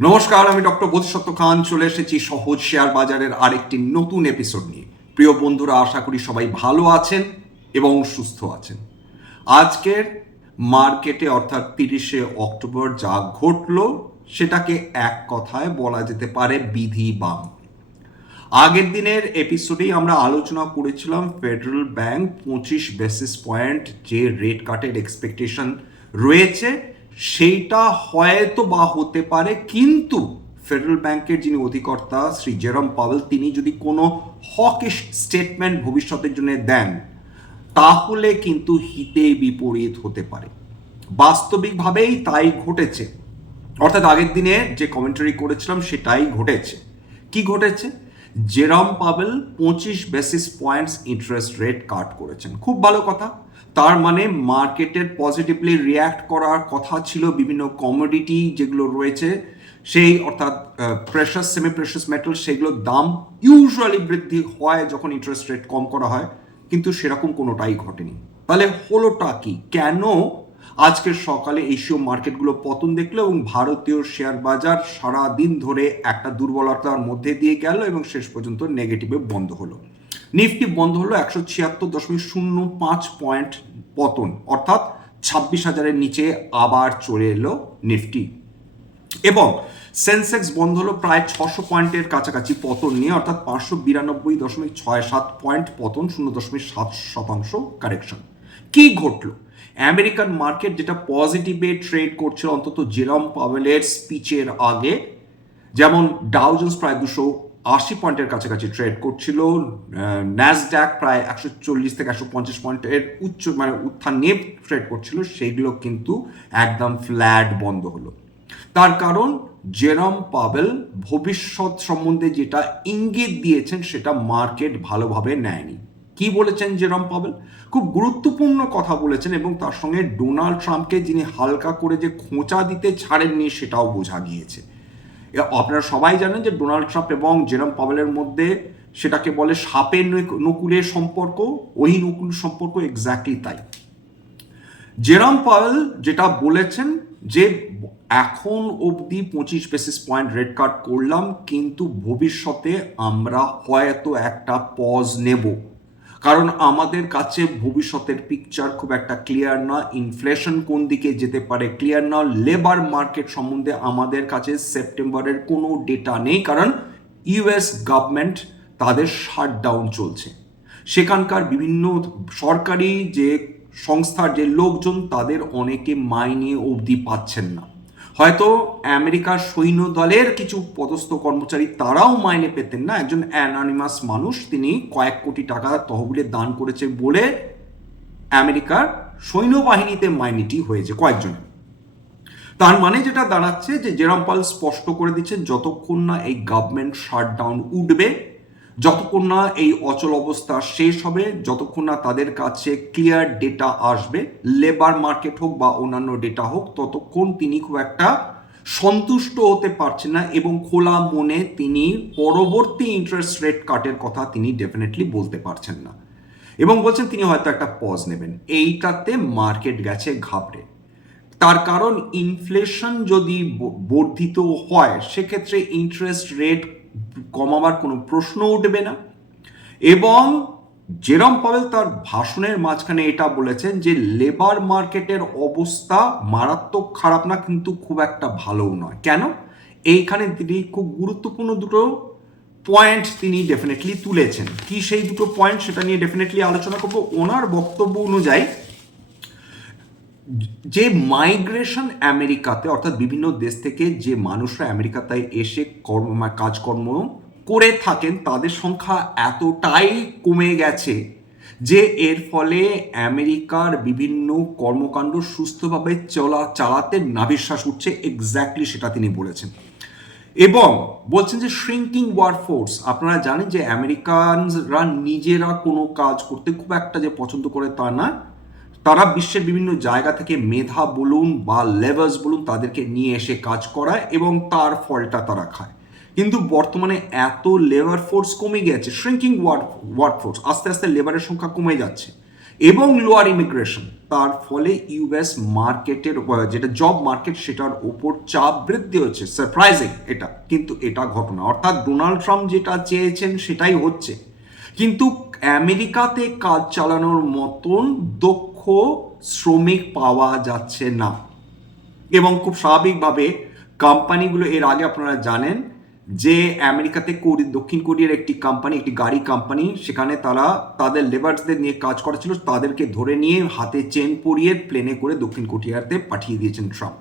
নমস্কার, আমি ডক্টর বোধিসত্ত্ব খান। চলে এসেছি সহজ শেয়ার বাজারের আরেকটি নতুন এপিসোড নিয়ে। প্রিয় বন্ধুরা, আশা করি সবাই ভালো আছেন এবং সুস্থ আছেন। আজকের মার্কেটে, অর্থাৎ তিরিশে অক্টোবর যা ঘটলো, সেটাকে এক কথায় বলা যেতে পারে বিধি বাম। আগের দিনের এপিসোডেই আমরা আলোচনা করেছিলাম ফেডারেল ব্যাংক পঁচিশ বেসিস পয়েন্ট যে রেট কাটের এক্সপেকটেশন রয়েছে। সেইটা হয়তো বা হতে পারে, কিন্তু ফেডারেল ব্যাংকের যিনি অধিকর্তা শ্রী জেরম পাওয়েল, তিনি যদি কোনো হকিশ স্টেটমেন্ট ভবিষ্যতের জন্য দেন, তাহলে কিন্তু হিতে বিপরীত হতে পারে। বাস্তবিকভাবেই তাই ঘটেছে। অর্থাৎ আগের দিনে যে কমেন্টারি করেছিলাম, সেটাই ঘটেছে। কি ঘটেছে? জেরম পাবেল পঁচিশ basis points interest rate cut করেছেন। খুব ভালো কথা। তার মানে মার্কেটের পজিটিভলি রিয়্যাক্ট করার কথা ছিল বিভিন্ন কমোডিটি যেগুলো রয়েছে, সেই অর্থাৎ প্রেশাস সেমি প্রেশাস মেটাল সেগুলোর দাম ইউজুয়ালি বৃদ্ধি হয় যখন ইন্টারেস্ট রেট কম করা হয়, কিন্তু সেরকম কোনোটাই ঘটেনি। তাহলে হলোটা কি? কেন আজকের সকালে এশীয় মার্কেটগুলো পতন দেখল এবং ভারতীয় শেয়ার বাজার সারা দিন ধরে একটা দুর্বলতার মধ্যে দিয়ে গেল এবং শেষ পর্যন্ত নেগেটিভে বন্ধ হলো? নিফটি বন্ধ হলো একশো ছিয়াত্তর দশমিক শূন্য পাঁচ পয়েন্ট পতন, অর্থাৎ ছাব্বিশ হাজারের নিচে আবার চলে এলো নিফটি। এবং সেন্সেক্স বন্ধ হলো প্রায় ছশো পয়েন্টের কাছাকাছি পতন নিয়ে, অর্থাৎ পাঁচশো বিরানব্বই দশমিক ছয় সাত পয়েন্ট পতন, শূন্য দশমিক সাত শতাংশ কারেকশন কি ঘটলো? আমেরিকান মার্কেট যেটা পজিটিভে ট্রেড করছিল অন্তত জেরম পাওয়েলের স্পিচের আগে, যেমন ডাউজন্স প্রায় দুশো আশি পয়েন্টের কাছাকাছি ট্রেড করছিল। ন্যাসড্যাক প্রায় একশো চল্লিশ থেকে একশো পঞ্চাশ পয়েন্টের উচ্চ মানে উত্থান নিয়ে ট্রেড করছিল, সেইগুলো কিন্তু একদম ফ্ল্যাট বন্ধ হলো। তার কারণ জেরম পাবেল ভবিষ্যৎ সম্বন্ধে যেটা ইঙ্গিত দিয়েছেন, সেটা মার্কেট ভালোভাবে নেয়নি। কি বলেছেন জেরম পাবেল? খুব গুরুত্বপূর্ণ কথা বলেছেন এবং তার সঙ্গে ডোনাল্ড ট্রাম্পকে যিনি হালকা করে যে খোঁচা দিতে ছাড়েননি, সেটাও বোঝা গিয়েছে। আপনারা সবাই জানেন যে ডোনাল্ড ট্রাম্প এবং জেরম পাবেলের মধ্যে সেটাকে বলে সাপের নকুলের সম্পর্ক, ওই নকুল সম্পর্ক এক্স্যাক্টলি তাই। জেরম পাওয়েল যেটা বলেছেন যে এখন অবধি পঁচিশ বেসিস পয়েন্ট রেড কার্ড করলাম, কিন্তু ভবিষ্যতে আমরা হয়তো একটা পজ নেব। কারণ আমাদের কাছে ভবিষ্যতের পিকচার খুব একটা ক্লিয়ার না ইনফ্লেশন কোন দিকে যেতে পারে ক্লিয়ার না লেবার মার্কেট সম্বন্ধে আমাদের কাছে সেপ্টেম্বরের কোনো ডেটা নেই, কারণ ইউএস গভর্নমেন্ট তাদের শাটডাউন চলছে। সেখানকার বিভিন্ন সরকারি যে সংস্থার যে লোকজন, তাদের অনেকে মাইনে অবধি পাচ্ছেন না। হয়তো আমেরিকার সৈন্য দলের কিছু পদস্থ কর্মচারী তারাও মাইনে পেতেন না। একজন অ্যানানিমাস মানুষ, তিনি কয়েক কোটি টাকা তহবিলে দান করেছে বলে আমেরিকার সৈন্যবাহিনীতে মাইনেটি হয়েছে কয়েকজন। তার মানে যেটা দাঁড়াচ্ছে যে জেরাম পাল স্পষ্ট করে দিচ্ছে যতক্ষণ না এই গভর্নমেন্ট শাটডাউন উঠবে যতক্ষণ না এই অচল অবস্থা শেষ হবে, যতক্ষণ না তাদের কাছে ক্লিয়ার ডেটা আসবে লেবার মার্কেট হোক বা অন্যান্য ডেটা হোক, ততক্ষণ তিনি খুব একটা সন্তুষ্ট হতে পারছেন না এবং খোলা মনে তিনি পরবর্তী ইন্টারেস্ট রেট কাটের কথা তিনি ডেফিনেটলি বলতে পারছেন না। এবং বলছেন তিনি হয়তো একটা পজ নেবেন। এইটাতে মার্কেট গেছে ঘাবড়ে। তার কারণ ইনফ্লেশন যদি বর্ধিত হয়, সেক্ষেত্রে ইন্টারেস্ট রেট কমাবার কোনো প্রশ্ন উঠবে না। এবং জেরম পাওয়েল তার ভাষণের মাঝখানে এটা বলেছেন যে লেবার মার্কেটের অবস্থা মারাত্মক খারাপ না, কিন্তু খুব একটা ভালোও নয়। কেন? এইখানে তিনি খুব গুরুত্বপূর্ণ দুটো পয়েন্ট তিনি ডেফিনেটলি তুলেছেন। কি সেই দুটো পয়েন্ট সেটা নিয়ে ডেফিনেটলি আলোচনা করব? ওনার বক্তব্য অনুযায়ী যে মাইগ্রেশন আমেরিকাতে, অর্থাৎ বিভিন্ন দেশ থেকে যে মানুষরা আমেরিকাতে এসে কর্ম কাজকর্ম করে থাকেন, তাদের সংখ্যা এতটাই কমে গেছে যে এর ফলে আমেরিকার বিভিন্ন কর্মকাণ্ড সুস্থভাবে চলা, চালাতে নাবিশ্বাস উঠছে এক্স্যাক্টলি সেটা তিনি বলেছেন। এবং বলছেন যে শ্রিঙ্কিং ওয়ার ফোর্স আপনারা জানেন যে আমেরিকানরা নিজেরা কোনো কাজ করতে খুব একটা যে পছন্দ করে তা না তারা বিশ্বের বিভিন্ন জায়গা থেকে মেধা বলুন বা লেভার্স বলুন তাদেরকে নিয়ে এসে কাজ করায় এবং তার ফলটা তারা খায়। কিন্তু বর্তমানে এত লেবার ফোর্স কমে গেছে শ্রিঙ্কিং ওয়ার্ক ওয়ার্ড ফোর্স আস্তে আস্তে লেবারের সংখ্যা কমে যাচ্ছে এবং লোয়ার ইমিগ্রেশন তার ফলে ইউএস মার্কেটের যেটা জব মার্কেট সেটার ওপর চাপ বৃদ্ধি হচ্ছে। সারপ্রাইজিং এটা, কিন্তু এটা ঘটনা। অর্থাৎ ডোনাল্ড ট্রাম্প যেটা চেয়েছেন সেটাই হচ্ছে। কিন্তু আমেরিকাতে কাজ চালানোর মতন দক্ষ শ্রমিক পাওয়া যাচ্ছে না। এবং খুব স্বাভাবিকভাবে কোম্পানিগুলো এর আগে আপনারা জানেন যে আমেরিকাতে কোরি- দক্ষিণ কোরিয়ার একটি কোম্পানি, একটি গাড়ি কোম্পানি, সেখানে তারা তাদের লেবার্সদের নিয়ে কাজ করেছিল, তাদেরকে ধরে নিয়ে হাতে চেন পরিয়ে প্লেনে করে দক্ষিণ কোরিয়াতে পাঠিয়ে দিয়েছেন ট্রাম্প।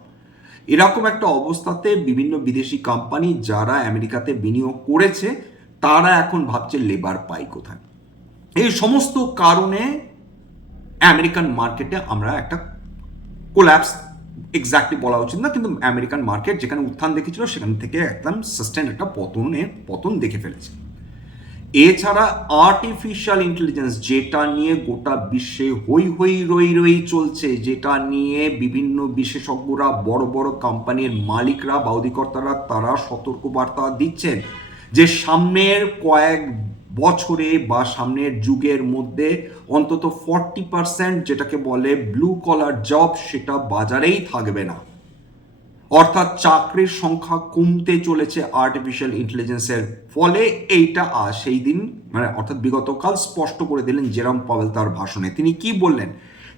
এরকম একটা অবস্থাতে বিভিন্ন বিদেশি কোম্পানি যারা আমেরিকাতে বিনিয়োগ করেছে, তারা এখন ভাবছে লেবার পাই কোথায়? এই সমস্ত কারণে আমেরিকান মার্কেটে আমরা একটা কোল্যাপস এক্স্যাক্টলি বলা উচিত না, কিন্তু আমেরিকান মার্কেট যেখানে উত্থান দেখেছিল, সেখান থেকে একদম সাস্টেন একটা পতনের পতন দেখে ফেলেছে। এছাড়া আর্টিফিশিয়াল ইন্টেলিজেন্স যেটা নিয়ে গোটা বিশ্বে হই হই রই রই চলছে, যেটা নিয়ে বিভিন্ন বিশেষজ্ঞরা, বড় বড় কোম্পানির মালিকরা বা অধিকর্তারা তারা সতর্কবার্তা দিচ্ছেন যে সামনের কয়েক বছরে বা সামনের যুগের মধ্যে অন্তত ফর্টি পার্সেন্ট যেটাকে বলে ব্লু কলার জব সেটা বাজারেই থাকবে না। অর্থাৎ চাকরির সংখ্যা কমতে চলেছে আর্টিফিশিয়াল ইন্টেলিজেন্সের ফলে। এইটা আজ সেই দিন মানে অর্থাৎ বিগতকাল স্পষ্ট করে দিলেন জেরাম পাওয়েল তার ভাষণে। তিনি কি বললেন?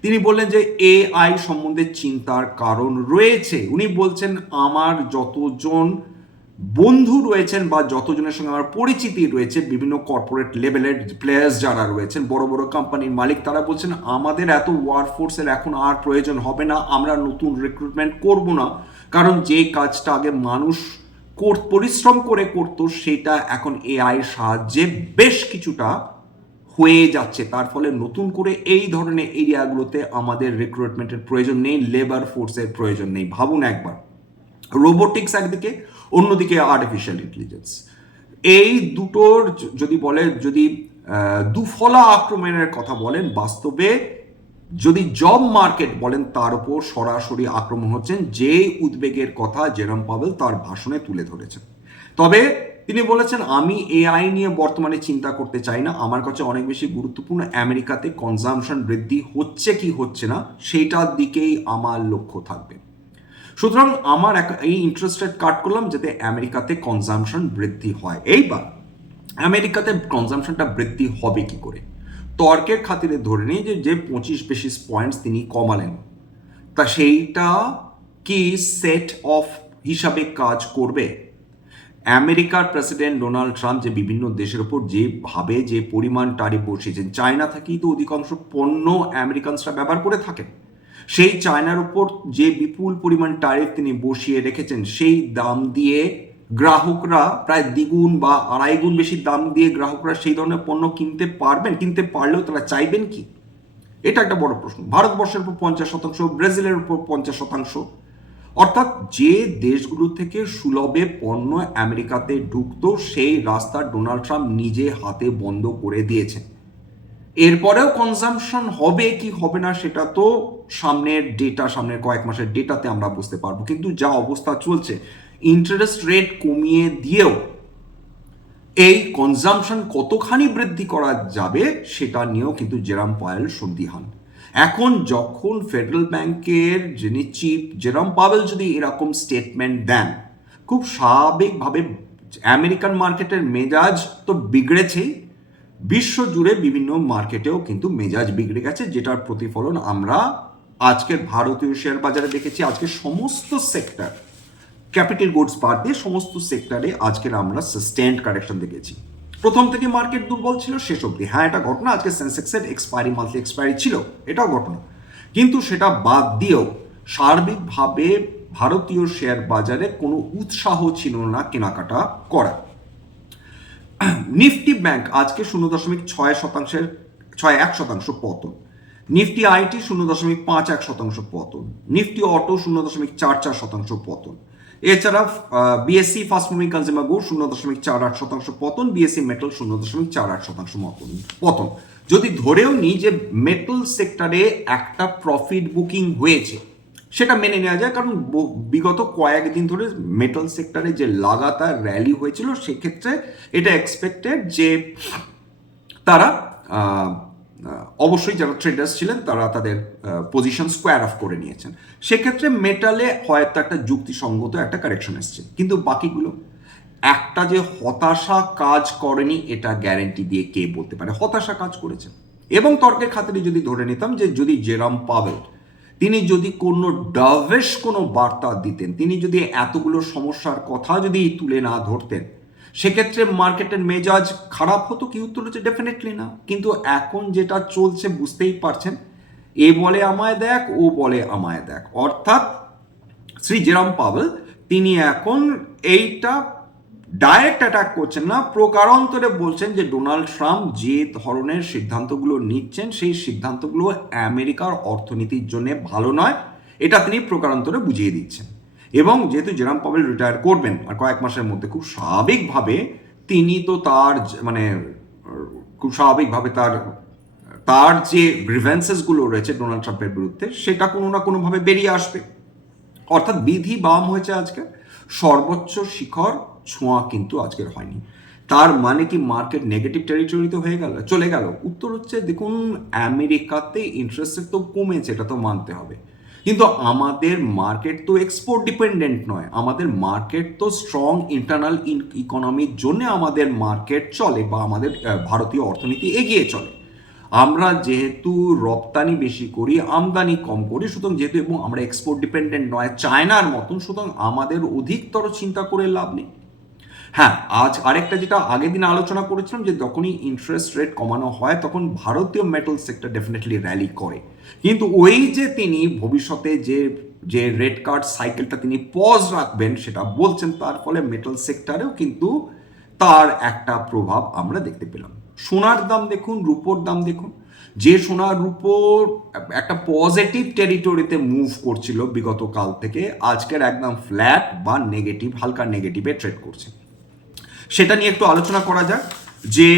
তিনি বললেন যে এআই সম্বন্ধে চিন্তার কারণ রয়েছে। উনি বলছেন, আমার যতজন বন্ধু রয়েছেন বা যতজনের সঙ্গে আমার পরিচিতি রয়েছে, বিভিন্ন কর্পোরেট লেভেলের প্লেয়ার্স যারা রয়েছেন, বড় বড় কোম্পানির মালিক, তারা বলছেন, আমাদের এত ওয়ার ফোর্সের এখন আর প্রয়োজন হবে না, আমরা নতুন রিক্রুটমেন্ট করব না। কারণ যে কাজটা আগে মানুষ পরিশ্রম করে করতো, সেটা এখন এআই সাহায্যে বেশ কিছুটা হয়ে যাচ্ছে। তার ফলে নতুন করে এই ধরনের এরিয়াগুলোতে আমাদের রিক্রুটমেন্টের প্রয়োজন নেই লেবার ফোর্সের প্রয়োজন নেই। ভাবুন একবার। রোবোটিক্স একদিকে অন্যদিকে আর্টিফিশিয়াল ইন্টেলিজেন্স এই দুটোর যদি বলে, যদি দুফলা আক্রমণের কথা বলেন, বাস্তবে যদি জব মার্কেট বলেন, তার উপর সরাসরি আক্রমণ হচ্ছেন যে উদ্বেগের কথা জেরাম পাবেল তার ভাষণে তুলে ধরেছেন। তবে তিনি বলেছেন, আমি এআই নিয়ে বর্তমানে চিন্তা করতে চাই না। আমার কাছে অনেক বেশি গুরুত্বপূর্ণ আমেরিকাতে কনজামশন বৃদ্ধি হচ্ছে কি হচ্ছে না সেইটার দিকেই আমার লক্ষ্য থাকবে। সুতরাং আমার এই ইন্টারেস্ট রেট কাট করলাম যাতে আমেরিকাতে কনজামশন বৃদ্ধি হয়। এইবার, আমেরিকাতে কনজামশনটা বৃদ্ধি হবে কি করে? তর্কের খাতিরে ধরে নিই যে যে পঁচিশ বেসিস পয়েন্টস তিনি কমালেন, তা সেইটা কি সেট অফ হিসাবে কাজ করবে? আমেরিকার প্রেসিডেন্ট ডোনাল্ড ট্রাম্প যে বিভিন্ন দেশের উপর যেভাবে যে পরিমাণ টারিফ বসিয়েছেন, চায়না থেকেই তো অধিকাংশ পণ্য আমেরিকানসরা ব্যবহার করে থাকেন। সেই চায়নার উপর যে বিপুল পরিমাণ টারিফ তিনি বসিয়ে রেখেছেন, সেই দাম দিয়ে গ্রাহকরা প্রায় দ্বিগুণ বা আড়াই গুণ বেশি দাম দিয়ে গ্রাহকরা সেই ধরনের পণ্য কিনতে পারবেন? কিনতে পারলেও তারা চাইবেন কি? এটা একটা বড় প্রশ্ন। ভারতবর্ষের উপর পঞ্চাশ শতাংশ, ব্রাজিলের উপর পঞ্চাশ শতাংশ। অর্থাৎ যে দেশগুলো থেকে সুলভে পণ্য আমেরিকাতে ঢুকতো, সেই রাস্তা ডোনাল্ড ট্রাম্প নিজে হাতে বন্ধ করে দিয়েছেন। এরপরেও কনজামশন হবে কি হবে না সেটা তো সামনের ডেটা সামনের কয়েক মাসের ডেটাতে আমরা বুঝতে পারব। কিন্তু যা অবস্থা চলছে ইন্টারেস্ট রেট কমিয়ে দিয়েও এই কনজামশন কতখানি বৃদ্ধি করা যাবে সেটা নিয়েও কিন্তু জেরাম পায়েল সন্দিহান। এখন যখন ফেডারেল ব্যাংকের যিনি চিফ জেরাম পাওয়েল যদি এরকম স্টেটমেন্ট দেন, খুব স্বাভাবিকভাবে আমেরিকান মার্কেটের মেজাজ তো বিগড়েছেই। বিশ্ব জুড়ে বিভিন্ন মার্কেটেও কিন্তু মেজাজ বিগড়ে গেছে, যেটার প্রতিফলন আমরা আজকের ভারতীয় শেয়ার বাজারে দেখেছি। আজকে সমস্ত সেক্টর ক্যাপিটাল গুডস বাদ দিয়ে সমস্ত সেক্টরে আজকের আমরা সাস্টেন্ড কারেকশন দেখেছি। প্রথম থেকে মার্কেট দুর্বল ছিল, শেষ অবধি। হ্যাঁ এটা ঘটনা। আজকে সেন্সেক্সের এক্সপায়ারি মান্থলি এক্সপায়ারি ছিল, এটাও ঘটনা। কিন্তু সেটা বাদ দিয়েও সার্বিকভাবে ভারতীয় শেয়ার বাজারে কোনো উৎসাহ ছিল না কেনাকাটা করা। নিফটি ব্যাংক আজকে শূন্য দশমিক ছয় শতাংশের, ছয় এক শতাংশ পতন। নিফটি আইটি শূন্য দশমিক পাঁচ এক শতাংশ পতন। নিফটি অটো শূন্য দশমিক চার চার শতাংশ পতন। এছাড়া BSC fast moving consumer good শূন্য দশমিক চার আট শতাংশ পতন বিএসসি মেটাল শূন্য দশমিক চার আট শতাংশ মতন পতন। যদি ধরেও নিই যে মেটাল সেক্টরে একটা প্রফিট বুকিং হয়েছে সেটা মেনে নেওয়া যায়, কারণ বিগত কয়েকদিন ধরে মেটাল সেক্টরে যে লাগাতার র্যালি হয়েছিল, সেক্ষেত্রে এটা এক্সপেক্টেড যে তারা অবশ্যই যারা ট্রেডার্স ছিলেন, তারা তাদের পজিশন স্কোয়ার অফ করে নিয়েছেন। সেক্ষেত্রে মেটালে হয়তো একটা যুক্তিসঙ্গত একটা কারেকশন এসছে। কিন্তু বাকিগুলো, একটা যে হতাশা কাজ করেনি, এটা গ্যারেন্টি দিয়ে কে বলতে পারে? হতাশা কাজ করেছে। এবং তর্কের খাতিরে যদি ধরে নিতাম যে যদি জেরাম পাবেল তিনি যদি কোনো ডাভেশ কোনো বার্তা দিতেন, তিনি যদি এতগুলো সমস্যার কথা যদি তুলে না ধরতেন, সেক্ষেত্রে মার্কেটের মেজাজ খারাপ হতো কি উত্তর হচ্ছে ডেফিনেটলি না। কিন্তু এখন যেটা চলছে বুঝতেই পারছেন, এ বলে আমায় দেখ, ও বলে আমায় দেখ। অর্থাৎ শ্রী জেরাম পাবেল, তিনি এখন এইটা ডাইরেক্ট অ্যাটাক করছেন না প্রকারান্তরে বলছেন যে ডোনাল্ড ট্রাম্প যে ধরনের সিদ্ধান্তগুলো নিচ্ছেন, সেই সিদ্ধান্তগুলো আমেরিকার অর্থনীতির জন্য ভালো নয়, এটা তিনি প্রকারান্তরে বুঝিয়ে দিচ্ছেন। এবং যেহেতু জেরাম পাবেল রিটায়ার করবেন, আর কয়েক মাসের মধ্যে খুব স্বাভাবিকভাবে তিনি তো তার মানে খুব স্বাভাবিকভাবে তার তার যে গ্রিভেন্সেসগুলো রয়েছে ডোনাল্ড ট্রাম্পের বিরুদ্ধে, সেটা কোনো না কোনোভাবে বেরিয়ে আসবে। অর্থাৎ বিধি বাম হয়েছে আজকে, সর্বোচ্চ শিখর ছোঁয়া কিন্তু আজকের হয়নি। তার মানে কি মার্কেট নেগেটিভ টেরিটরিতে হয়ে গেল? চলে গেল। উত্তর হচ্ছে, দেখুন, আমেরিকাতে ইন্টারেস্ট তো কমেছে, এটা তো মানতে হবে। কিন্তু আমাদের মার্কেট তো এক্সপোর্ট ডিপেন্ডেন্ট নয়। আমাদের মার্কেট তো স্ট্রং ইন্টারনাল ইকোনমির জন্য আমাদের মার্কেট চলে বা আমাদের ভারতীয় অর্থনীতি এগিয়ে চলে। আমরা যেহেতু রপ্তানি বেশি করি, আমদানি কম করি, সুতরাং যেহেতু এবং আমরা এক্সপোর্ট ডিপেন্ডেন্ট নয়, চায়নার মতন, সুতরাং আমাদের অধিকতর চিন্তা করে লাভ নেই। হ্যাঁ আজ আরেকটা যেটা আগের দিন আলোচনা করেছিলাম যে যখনই ইন্টারেস্ট রেট কমানো হয়, তখন ভারতীয় মেটাল সেক্টর ডেফিনেটলি র্যালি করে। কিন্তু ওই যে তিনি ভবিষ্যতে যে যে রেড কার্ড সাইকেলটা তিনি পজ রাখবেন, সেটা বলছেন, তার ফলে মেটাল সেক্টরেও কিন্তু তার একটা প্রভাব আমরা দেখতে পেলাম। সোনার দাম দেখুন, রূপোর দাম দেখুন, যে সোনার রূপোর একটা পজিটিভ টেরিটরিতে মুভ করছিল বিগত কাল থেকে, আজকের একদম ফ্ল্যাট বা নেগেটিভ হালকা নেগেটিভে ট্রেড করছে। সেটা নিয়ে একটু আলোচনা করা যাক যে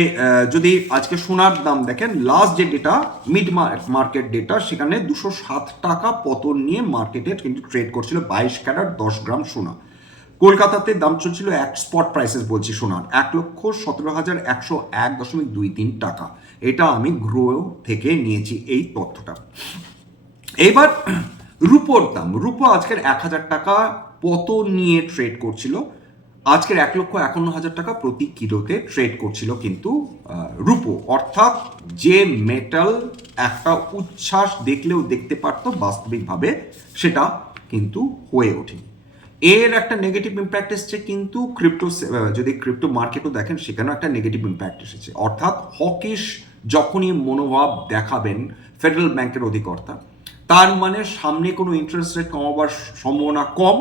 যদি আজকে সোনার দাম দেখেন লাস্ট যে ডেটা মিড মার্কেট ডেটা সেখানে দুশো সাত টাকা পতন নিয়ে মার্কেটে কিন্তু ট্রেড করছিল বাইশ ক্যারেট দশ গ্রাম সোনা। কলকাতাতে দাম চলছিল এক স্পট প্রাইসেস বলছি সোনার, এক লক্ষ সতেরো হাজার একশো এক দশমিক দুই তিন টাকা। এটা আমি গ্রো থেকে নিয়েছি এই তথ্যটা। এইবার রুপোর দাম, রুপো আজকের এক হাজার টাকা পতন নিয়ে ট্রেড করছিল আজকের এক লক্ষ একান্ন হাজার টাকা প্রতি কিলোতে ট্রেড করছিল কিন্তু রুপো। অর্থাৎ যে মেটাল একটা উচ্ছ্বাস দেখলেও দেখতে পারতো বাস্তবিকভাবে, সেটা কিন্তু হয়ে ওঠেনি। এর একটা নেগেটিভ ইম্প্যাক্ট এসছে কিন্তু ক্রিপ্টো যদি ক্রিপ্টো মার্কেটও দেখেন, সেখানেও একটা নেগেটিভ ইম্প্যাক্ট এসেছে। অর্থাৎ হকিশ যখনই মনোভাব দেখাবেন ফেডারেল ব্যাংকের অধিকর্তা, তার মানে সামনে কোনো ইন্টারেস্ট রেট কমাবার সম্ভাবনা কম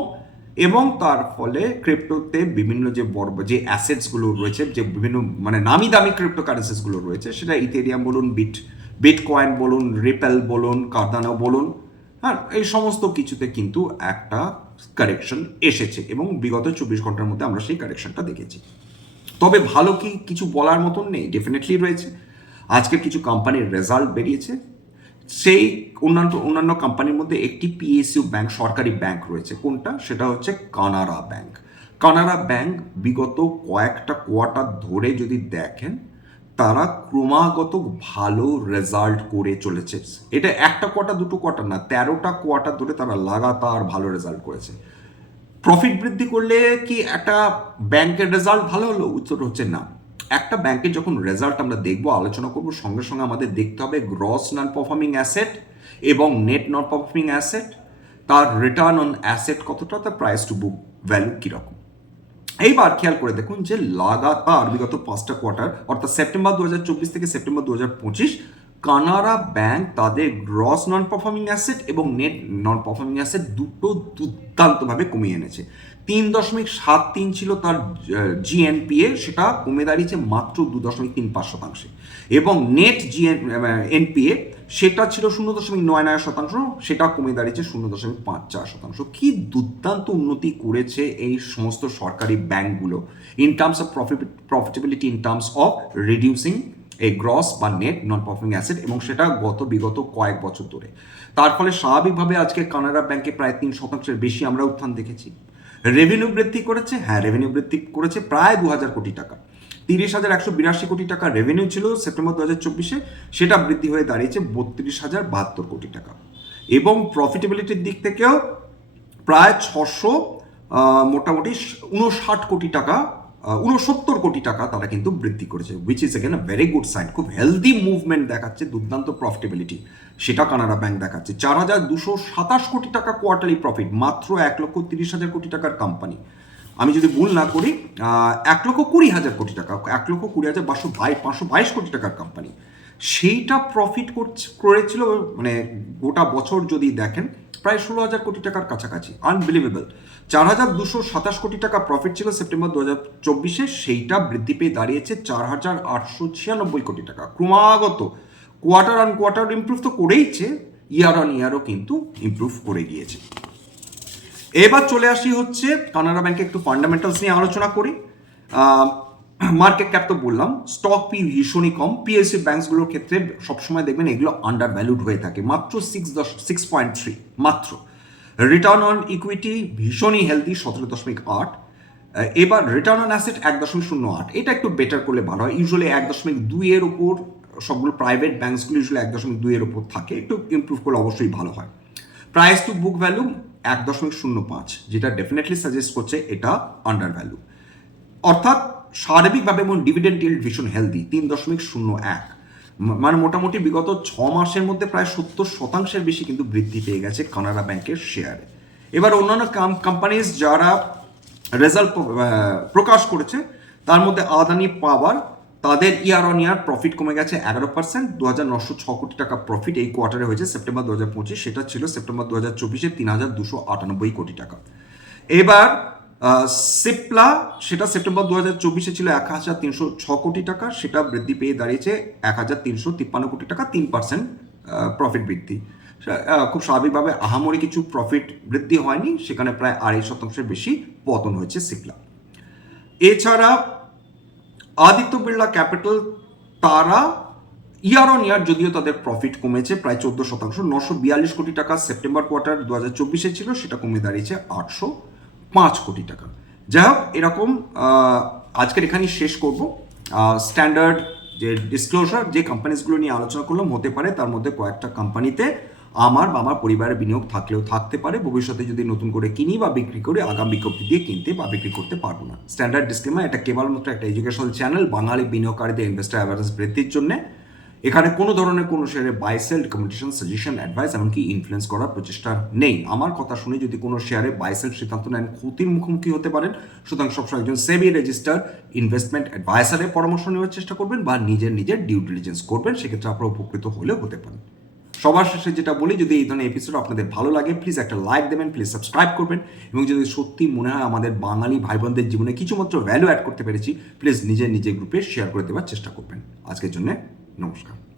এবং তার ফলে ক্রিপ্টোতে বিভিন্ন যে বড় যে অ্যাসেটসগুলো রয়েছে, যে বিভিন্ন মানে নামি দামি ক্রিপ্টো কারেন্সিসগুলো রয়েছে, সেটা ইথেরিয়াম বলুন বিট বিটকয়েন বলুন রিপেল বলুন কার্দানো বলুন হ্যাঁ এই সমস্ত কিছুতে কিন্তু একটা কারেকশন এসেছে এবং বিগত চব্বিশ ঘণ্টার মধ্যে আমরা সেই কারেকশনটা দেখেছি। তবে ভালো কি কিছু বলার মতন নেই? ডেফিনেটলি রয়েছে। আজকের কিছু কোম্পানির রেজাল্ট বেরিয়েছে। সেই অন্যান্য অন্যান্য কোম্পানির মধ্যে একটি পিএসইউ ব্যাংক সরকারি ব্যাংক রয়েছে। কোনটা? সেটা হচ্ছে কানাড়া ব্যাংক কানাড়া ব্যাংক বিগত কয়েকটা কোয়ার্টার ধরে যদি দেখেন, তারা ক্রমাগত ভালো রেজাল্ট করে চলেছে। এটা একটা কোয়ার্টার দুটো কোয়ার্টার না, তেরোটা কোয়ার্টার ধরে তারা লাগাতার ভালো রেজাল্ট করেছে। প্রফিট বৃদ্ধি করলে কি একটা ব্যাংকের রেজাল্ট ভালো হলো? উত্তর হচ্ছে না। একটা ব্যাংকের যখন রেজাল্ট আমরা দেখব, আলোচনা করব, সঙ্গে সঙ্গে আমাদের দেখতে হবে গ্রস নন পারফর্মিং অ্যাসেট এবং নেট নন পারফর্মিং অ্যাসেট তার রিটার্ন অন অ্যাসেট কতটা, তার প্রাইস টু বুক ভ্যালু কীরকম। এইবার খেয়াল করে দেখুন যে, লাগাতার বিগত পাঁচটা কোয়ার্টার অর্থাৎ সেপ্টেম্বর দু হাজার চব্বিশ থেকে সেপ্টেম্বর দু হাজার পঁচিশ কানাড়া ব্যাংক তাদের গ্রস নন পারফর্মিং অ্যাসেট এবং নেট নন পারফর্মিং অ্যাসেট দুটো দুর্দান্তভাবে কমিয়ে এনেছে। তিন দশমিক সাত তিন ছিল তার জিএনপিএ সেটা কমে দাঁড়িয়েছে মাত্র দু দশমিক তিন পাঁচ শতাংশে। এবং নেট জিএন এনপিএ সেটা ছিল শূন্য দশমিক নয় নয় শতাংশ, সেটা কমে দাঁড়িয়েছে শূন্য দশমিক পাঁচ চার শতাংশ। কি দুর্দান্ত উন্নতি করেছে এই সমস্ত সরকারি ব্যাংকগুলো in terms of profit profitability in terms of reducing এই গ্রস বা নেট নন পারফর্মিং অ্যাসেট এবং সেটা গত বিগত কয়েক বছর ধরে। তার ফলে স্বাভাবিকভাবে আজকে কানাডা ব্যাংকে প্রায় তিন শতাংশের বেশি আমরা উত্থান দেখেছি। রেভিনিউ বৃদ্ধি করেছে? হ্যাঁ রেভিনিউ বৃদ্ধি করেছে প্রায় দু হাজার কোটি টাকা। তিরিশ হাজার একশো বিরাশি কোটি টাকা রেভিনিউ ছিল সেপ্টেম্বর দু হাজার চব্বিশে, সেটা বৃদ্ধি হয়ে দাঁড়িয়েছে বত্রিশ হাজার বাহাত্তর কোটি টাকা। এবং প্রফিটেবিলিটির দিক থেকেও প্রায় ছশো মোটামুটি উনষাট কোটি টাকা উনসত্তর কোটি টাকা তারা কিন্তু বৃদ্ধি করেছে which is again a very good sign খুব হেলদি মুভমেন্ট দেখাচ্ছে, দুর্দান্ত প্রফিটেবিলিটি সেটা কানাডা ব্যাংক দেখাচ্ছে। চার হাজার দুশো সাতাশ কোটি টাকা কোয়ার্টারলি প্রফিট মাত্র এক লক্ষ তিরিশ হাজার কোটি টাকার কোম্পানি আমি যদি ভুল না করি এক লক্ষ কুড়ি হাজার কোটি টাকা, এক লক্ষ কুড়ি হাজার পাঁচশো বাই, পাঁচশো বাইশ কোটি টাকার কোম্পানি সেইটা প্রফিট করছে, করেছিল মানে গোটা বছর যদি দেখেন প্রায় ষোলো হাজার কোটি টাকার কাছাকাছি আনবিলিভেবল চার হাজার দুশো সাতাশ কোটি টাকা প্রফিট ছিল সেপ্টেম্বর দু হাজার চব্বিশে, সেইটা বৃদ্ধি পেয়ে দাঁড়িয়েছে চার হাজার আটশো ছিয়ানব্বই কোটি টাকা। ক্রমাগত কোয়ার্টার অন কোয়ার্টার ইম্প্রুভ তো করেইছে ইয়ার অন ইয়ারও কিন্তু ইমপ্রুভ করে গিয়েছে। এবার চলে আসি হচ্ছে কানাডা ব্যাংকে একটু ফান্ডামেন্টালস নিয়ে আলোচনা করি। মার্কেট ক্যাপ তো বললাম স্টক পি ভীষণই কম পিএসসি ব্যাংকসগুলোর ক্ষেত্রে সবসময় দেখবেন এগুলো আন্ডার ভ্যালুড হয়ে থাকে, মাত্র সিক্স দশ সিক্স পয়েন্ট থ্রি মাত্র। রিটার্ন অন ইকুইটি ভীষণই হেলদি সতেরো দশমিক আট। এবার রিটার্ন অন অ্যাসেট এক দশমিক শূন্য আট, এটা একটু বেটার করলে ভালো হয় ইউজুয়ালি এক দশমিক দুইয়ের ওপর সবগুলো প্রাইভেট ব্যাংকসগুলো ইউজুয়ালি এক দশমিক দুইয়ের ওপর থাকে, একটু ইমপ্রুভ করলে অবশ্যই ভালো হয়। প্রাইস টু বুক ভ্যালু এক দশমিক শূন্য পাঁচ, যেটা ডেফিনেটলি সাজেস্ট করছে এটা আন্ডার ভ্যালু অর্থাৎ সার্বিকভাবে এবং ডিভিডেন্ড ইল্ড ভীষণ হেলদি তিন দশমিক শূন্য এক। মানে মোটামুটি বিগত ছ মাসের মধ্যে প্রায় সত্তর শতাংশের বেশি কিন্তু বৃদ্ধি পেয়ে গেছে কানাডা ব্যাংকের শেয়ারে এবার অন্যান্য কোম্পানিজ যারা রেজাল্ট প্রকাশ করেছে, তার মধ্যে আদানি পাওয়ার, তাদের ইয়ার অন ইয়ার প্রফিট কমে গেছে এগারো পার্সেন্ট দু হাজার নশো ছ কোটি টাকা প্রফিট এই কোয়ার্টারে হয়েছে সেপ্টেম্বর দু হাজার পঁচিশ, সেটা ছিল সেপ্টেম্বর দু হাজার চব্বিশে তিন হাজার দুশো আটানব্বই কোটি টাকা। এবার সিপলা, সেটা সেপ্টেম্বর দু হাজার চব্বিশে ছিল এক হাজার তিনশো ছ কোটি টাকা, সেটা বৃদ্ধি পেয়ে দাঁড়িয়েছে এক হাজার তিনশো তিপ্পান্ন কোটি টাকা, তিন পার্সেন্ট প্রফিট বৃদ্ধি। খুব স্বাভাবিকভাবে আহামরি কিছু প্রফিট বৃদ্ধি হয়নি, সেখানে প্রায় আড়াই শতাংশের বেশি পতন হয়েছে সিপলা। এছাড়া আদিত্য বিড়লা ক্যাপিটাল, তারা ইয়ার অন ইয়ার যদিও তাদের প্রফিট কমেছে, প্রায় চোদ্দ শতাংশ, নশো বিয়াল্লিশ কোটি টাকা সেপ্টেম্বর কোয়ার্টার দু হাজার চব্বিশে ছিল, সেটা কমে দাঁড়িয়েছে আটশো পাঁচ কোটি টাকা। যাই হোক এরকম আজকের এখানেই শেষ করব। স্ট্যান্ডার্ড যে ডিসক্লোজার যে কোম্পানিজগুলো নিয়ে আলোচনা করলাম, হতে পারে তার মধ্যে কয়েকটা কোম্পানিতে আমার বা আমার পরিবারের বিনিয়োগ থাকলেও থাকতে পারে। ভবিষ্যতে যদি নতুন করে কিনি বা বিক্রি করে, আগাম বিজ্ঞপ্তি দিয়ে কিনতে বা বিক্রি করতে পারব না। স্ট্যান্ডার্ড ডিসক্লেমার এটা কেবলমাত্র একটা এডুকেশনাল চ্যানেল বাঙালি বিনিয়োগকারীদের ইনভেস্টার অ্যাভারেজ বৃদ্ধির জন্য। এখানে কোনো ধরনের কোনো শেয়ারে buy sell recommendation suggestion advice এমনকি ইনফ্লুয়েন্স করার প্রচেষ্টা নেই। আমার কথা শুনে যদি কোনো শেয়ারে বাই সেল সিদ্ধান্ত নেন, ক্ষতির মুখোমুখি হতে পারেন। সুতরাং সবসময় একজন সেবি রেজিস্টার ইনভেস্টমেন্ট অ্যাডভাইসারের পরামর্শ নেওয়ার চেষ্টা করবেন বা নিজের নিজের ডিউ ডিলিজেন্স করবেন, সেক্ষেত্রে আপনারা উপকৃত হলেও হতে পারেন। সবার শেষে যেটা বলি, যদি এই ধরনের এপিসোড আপনাদের ভালো লাগে প্লিজ একটা লাইক দেবেন প্লিজ সাবস্ক্রাইব করবেন এবং যদি সত্যি মনে হয় আমাদের বাঙালি ভাই বোনদের জীবনে কিছুমাত্র ভ্যালু অ্যাড করতে পেরেছি প্লিজ নিজের নিজের গ্রুপে শেয়ার করে দেওয়ার চেষ্টা করবেন। আজকের জন্য নমস্কার।